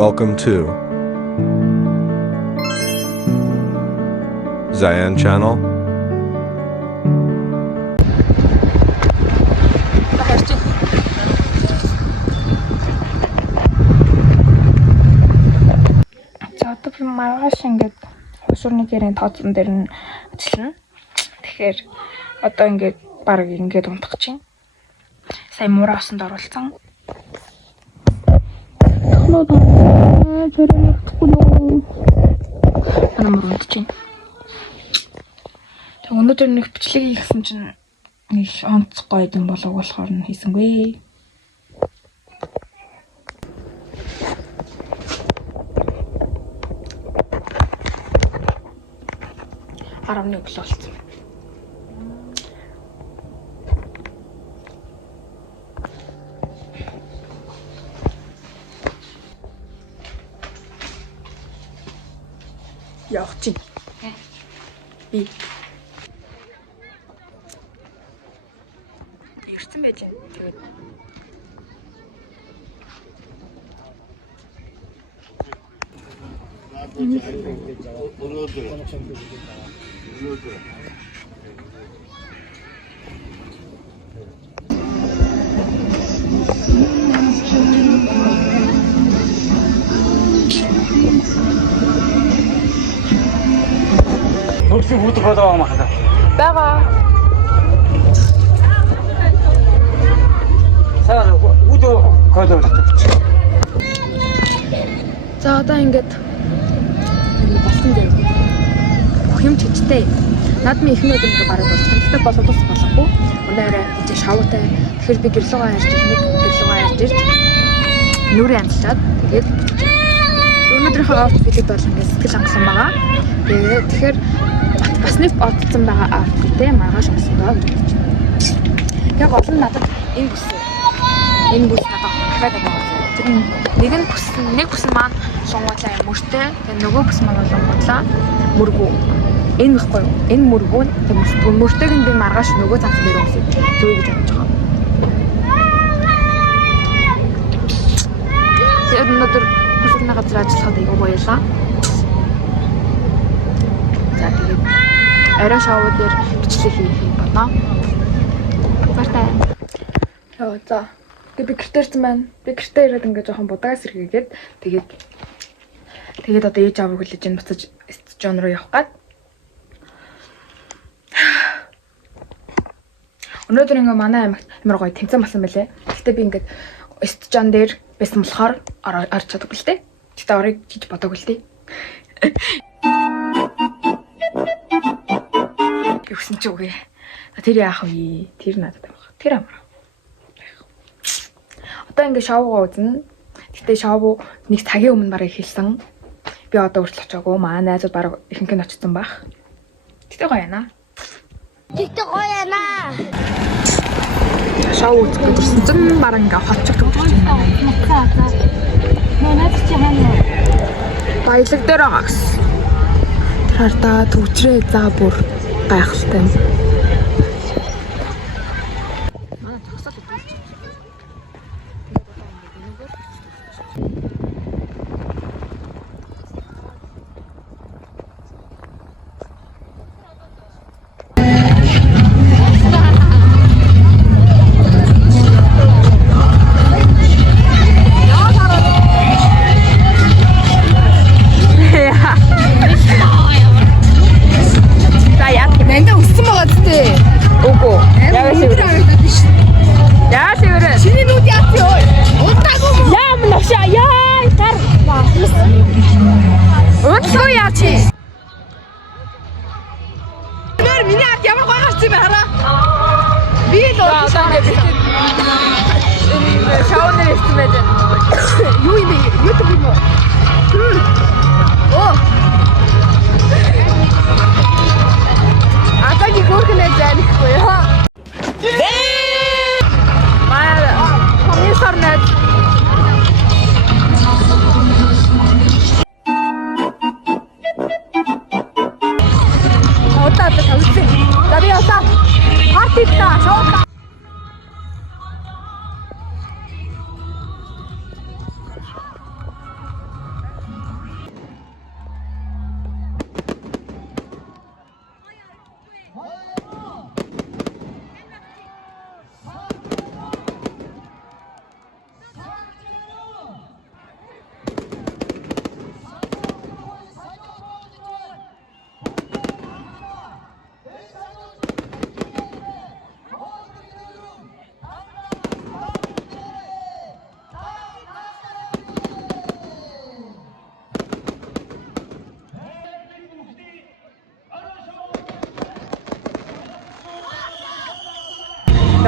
Welcome to Zayan Channel. За одоо би маргааш ингээд хушуурны гэрийн тооцсон дээр нь ажиллана. Тэгэхээр одоо ингээд баг ингээд унтах чинь. Сайн муура осонд оруулсан. Тохноо чөрөөлөхгүй нөө. Анамар унтчих. Тэг өнөөдөр нэг бичлэг хийсэн чинь нэг онцгой юм болов болохоор нь хийсэнгүй. Харамны өглөө болсон. Явах чинь. Би. Ирсэн байж байна. Тэгээд Нүрсийг үүдэх болоо махлаа. бага. Саа үүдөө колоо. За одоо ингээд болсон дээр бүх юм чичтэй. Над минь ихнүүд ингээд бараад болсон. Тэгтээ боловсруулах болохгүй. Өнөөдөр хийж шавуутай. Тэгэхээр би гэрлүүгээ харж нэг гэрлүүгээ харж ирж нүрээ амжилаад тэгээд өнөөдрийнхөө outfit бол ингээд сэтгэл хангалсан байгаа. Тэгэхээр бас нэг бодсон байгаа outfit-ээ маргааш болсон доо. Яг гол нь надад энэ бүс надад хайртай байгаа. Нэг бүс маань сонгоолаа мөртэй. Тэгээ нөгөө бүс маань сонгоолаа мөргүү. Энэ ихгүй юу? Энэ мөргүү нь мөртэйг нь би маргааш нөгөө цанц дээр өгсөн. Зөө гэж бодож байгаа. Тэгээд өнөөдөр хөлний газар ажиллахад айгүй гоёлаа. За тэгээд арай шоу дээр бичлэг хийх байна. Баяртай. Яа за. Би гэртээрсэн байна. Би гэртээ ирээд ингээд жоохон будаагаас сэргээгээд тэгээд одоо ээж аавыг хүлээж ин буцаж студион руу явах гээд. Өнөөдөр ингээ манай аймагт амар гоё тэмцээн болсон байлээ. Гэхдээ би ингээд студион дээр байсан болохоор орж чадахгүй л дээ. Тэгтээ орыг хийж бодоогүй л дээ. Юусэн ч үгүй. Тэр яах вэ? Тэр надад байгаа. Тэр амар. Одоо ингээ шоугаа үзнэ. Гэтэ шоу нэг цагийн өмнө бараг хэлсэн. Би одоо хүртэл очоогүй. Маа найзууд бараг ихэнх нь очсон байх. Гэтэ гоё яана. Тэгтээ гоё яана. Шоу үзэх гэсэн чинь бараг ингээ хоцчих төгсөж байна. Манай чи хаана? Баялаг дээр байгаа гэсэн. Хардаа төвчрээ за бүр гайхалтай. Нэнтэ өссөн байгаа зү.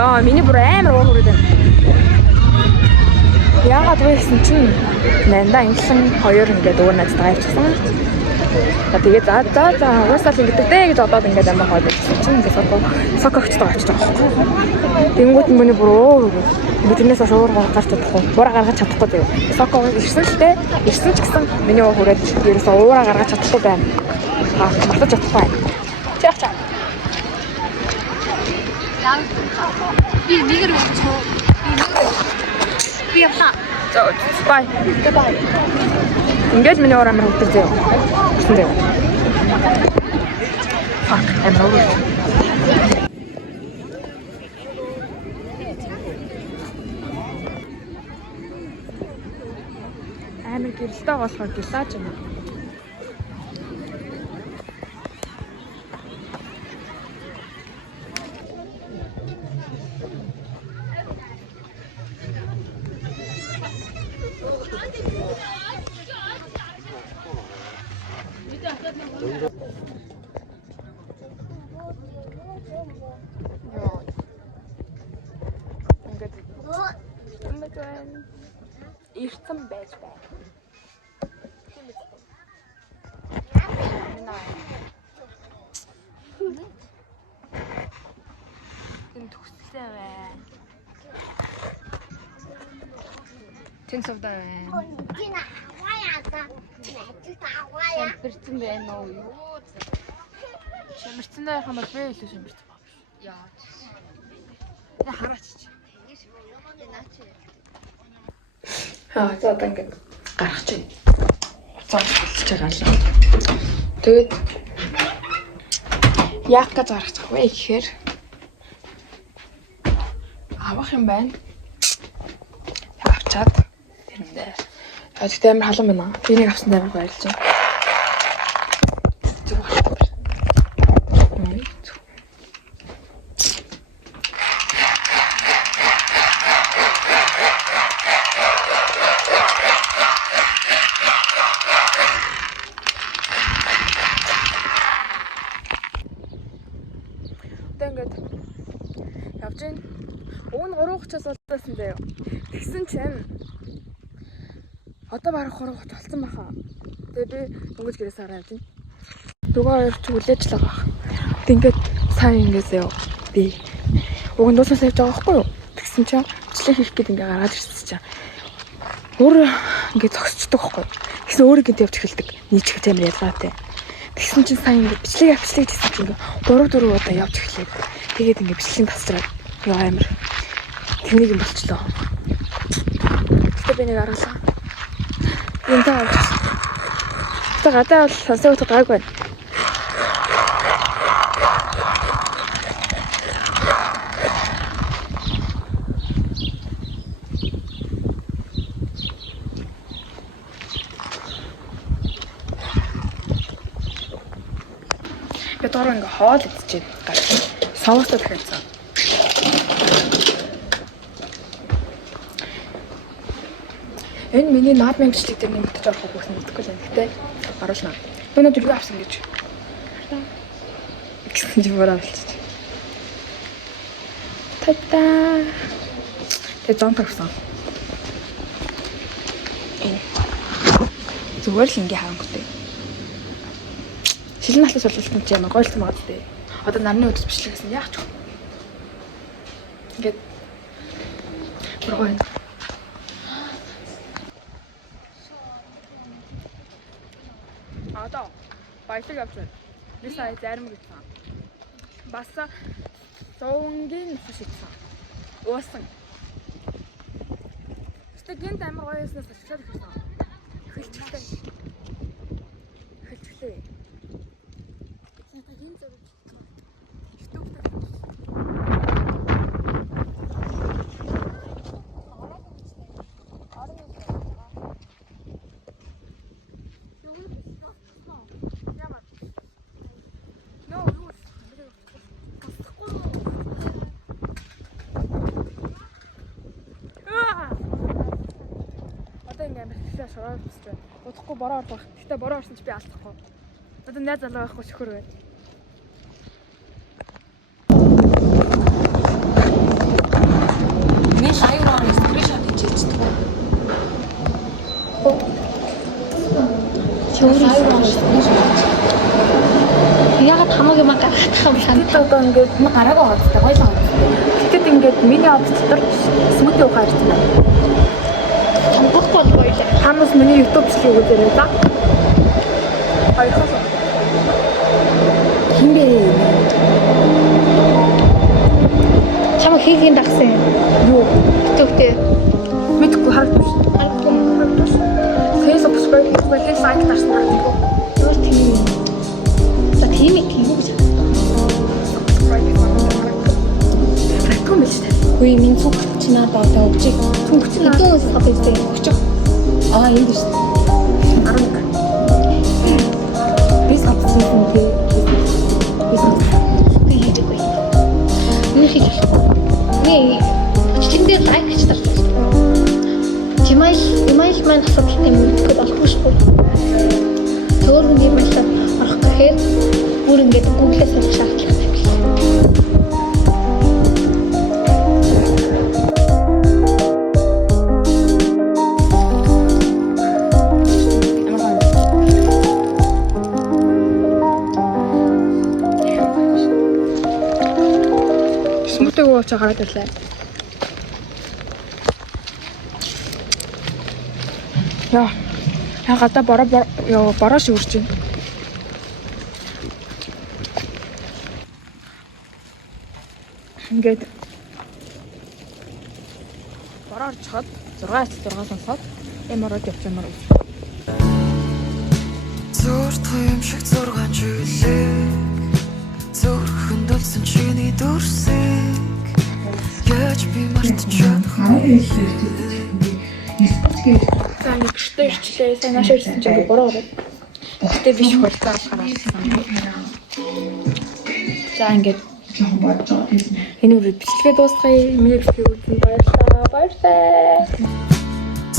Нөө миний бүр амар уур хүрээд байна. Яагаад вэ гэсэн чинь нандаа инглэн хоёр ингээд өөр найзтайгаа явчихсан. Тэгээ за уусаал ингэдэг дээ гэж бодоод ингээд амар хойд байсан чинь ингээд сокогчтой очиж байгаа байхгүй. Тэнгүүд нь миний бүр уур биднээс шуур гаргаж чадахгүй. Уураа гаргаж чадахгүй дээ. Соког ирсэн л дээ. Ирсэн ч гэсэн миний уур хүрээд ерөөсөө уураа гаргаж чадахгүй байна. Мартаж чадахгүй. Чаачаа. Би нэгэр болчихоо. Би явлаа. Бай. Бай. Ингээд миний уур амар хөвдөж зөө. Ирсэн дээ. Амар уур. Амар гэрэлтэй болохоор гилааж байна. Ирсэн байж байна. Энэ төгссөн байна. Тэн сувдаа байна. Тина хаваята. Тина хаваая. Шимэрсэн байна уу юу? Шимэрсэн байх юм бол би илүү шимэрсэн баг. Яа. Я хараач. За одоо ингээд гарах чинь. Хуцаа болчихж байгаа л. Тэгээд яах гэж гарах цаг вэ гэхээр авах юм байна. Авчаад тэрэндээ. Тэгэхдээ амар халуун байна. Тэнийг авсан амар баярлж байна. Ингээд явж гин. Уг нь 3:30-аас болчихсон заяа. Тэгсэн чинь одоо бараг 3:30 болсон баха. Тэгээ би дөнгөж гэрээс хараад байна. Дөгөө хоёр ч хүлээж л байгаа. Ингээд сайн ингээд заяа. Би уг нь дуусаас явж байгаа байхгүй юу? Тэгсэн чинь бичлэг хийх гээд ингээд гараад ирсэн чинь өөр ингээд зогсчихдог байхгүй юу? Тэгсэн өөр ингээд явж эхэлдэг. Нийч их амар ялгаатай. Тэгсэн чинь сайн ингээд бичлэг хийсэн чинь 3-4 удаа явж эхлэв. Тэгээд ингээд бичлэг тасраад ёо амар. Тэнийг юм болчлоо. Тэгтээ би нэг аруулаа. Энэ таа. Тэг гадаа бол сонсоо утга гайг байна. Ятгаар ингээ хоол идчихээн. Соустой дахиадсан. Энэ миний наадмын бичлэг дээр нэмэгдэж орох бүх юм мэдхгүй л юм. Гэтэ оруулна. Өнөө дөрөв авсан гэж. Гэсэн чи бороо болчих. Та-та. Тэ зон тавсан. Зүгээр л ингээ харангуйтай. Шилэн ахлаас болчихсон чи ямар гойлт магадгүй. Одоо нарны өдөс бичлэгсэн яах ч вэ? Ингээд бургойн. Одоо баялаг авч байна. Би сая зарим гэсэн. Бас 100-ийн шишигсэн. Уусан. Гэтэ гинт амар гоё яснаас ашиглаад ирсэн. Эхэлчихлээ. Эхэлчихлээ. Гинт зөв. Шороо бисч байна. Удахгүй бороо орох. Гэтэ бороо орсон ч би алдахгүй. Одоо найз залуу байхгүй шөхөр байна. чи өөрөө Ягаад хамаагүй маа гаргах юм сан. Тэд одоо ингээд нэг гараагаа оцтой гоё санагдав. Тэгэхэд ингээд миний оц дотор смути ухаар ирсэн байна. Тамбах бол гоё л. Хамаас миний YouTube бичлэгийг үзээрэй за. Хоёрхоос. Хинбэ? Чамаа хийгийн дагсан юм. Юу? Төвтэй. Мэдгүй харагдаж. Facebook subscribe сайт тарсан харагдав. Өөр тийм. За тийм их юм уу? Харагдсан мэт шүү дээ. Үгүй минь цуг чи надад одоо өгчиг. Түнх чи надад Хэдэн сар байсан өгчих. энд шүү дээ. 11. Би сатсан юм тий. Би хийдэггүй. Юу хийж би чиндээ лайк хийж тарсан. Имайл маань асуудал юм уу? Болохгүй шүү. Төөрөнд юм байна. Орох гэхээр бүр ингээд Google-ээс олох шаардлагатай биш. Сүмтэй ууч хараад ирлээ. Яа гадаа бороо шүрч байна. Ингээд бороо орчход 6-6 сонсоод эмород явчихмаар үү. Зүрт юм шиг 6 жилиг зүрхэнд болсон чиний дүрсийг яаж би мартчихад За нэг гэртээ ирчлээ. Санааш ирсэн чинь бороо ороод. Гэртээ биш хурцаа болохоор. За ингээд энэ үрээ бичлэгээ дуусгая. Миний бичлэгийг үзэн баярлалаа.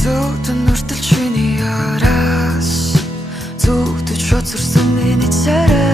Зүгтэн нүртэл чиний араас зүгтэж шоцорсон миний царай